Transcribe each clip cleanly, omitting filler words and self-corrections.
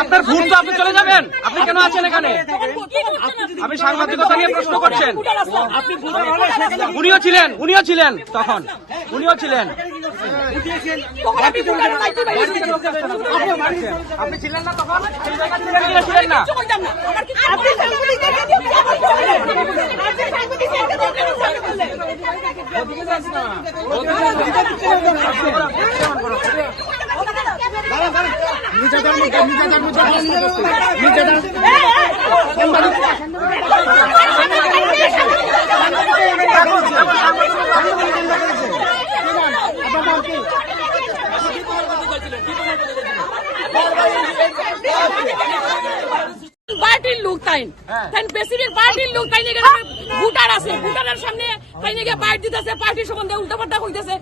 আপনার ভোট তো আপনি চলে যাবেন, আপনি কেন আছেন এখানে? আপনি সাংবাদিকতা নিয়ে প্রশ্ন করছেন। উনিও ছিলেন তখন, উনিও ছিলেন। আপনি ছিলেন না তখন? ছিলেন না? পার্টির লোক তাই প্রেসিডেন্ট পার্টির লোক তাই ভোটার আছে, ভোটারের সামনে তাই নাকি বাইট দিতেছে, পার্টির সম্বন্ধে উল্টাপাল্টা হইতেছে।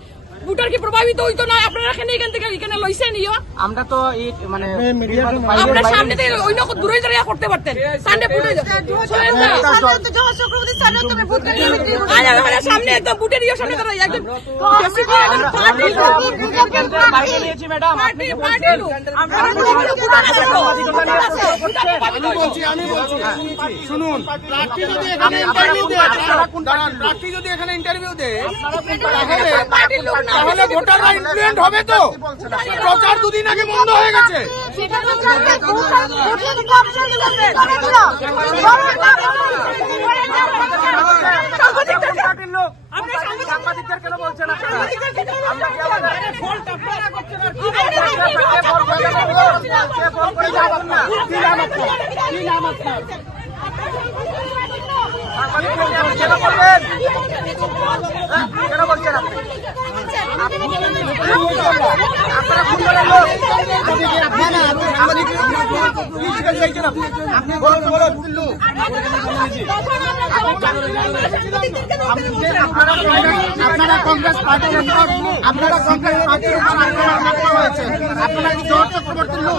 ভোটার কি প্রভাবিত হইতো না? আপনারা এখান থেকে এখানে লইছেন ইও। আমরা তো মানে আপনার সামনে থেকে ওই লোক দূরে দাঁড়িয়ে করতে পারতেন। সামনে ফুটে সামনে একদম বুটের ইয়ে সামনে দাঁড়াই একদম শুনুন, প্রার্থী যদি এখানে ইন্টারভিউ দেয় তাহলে ভোটাররা ইনফ্লুয়েন্ট হবে তো। প্রচার দুদিন আগে বন্ধ হয়ে গেছে। সাংবাদিকদের কেন বলছেন আপনারা? কেন বলছেন আপনি? আপনারা কংগ্রেস পার্টির আপনারা কংগ্রেস পার্টির আপনারা কি জোর চক্রবর্তীর লোক?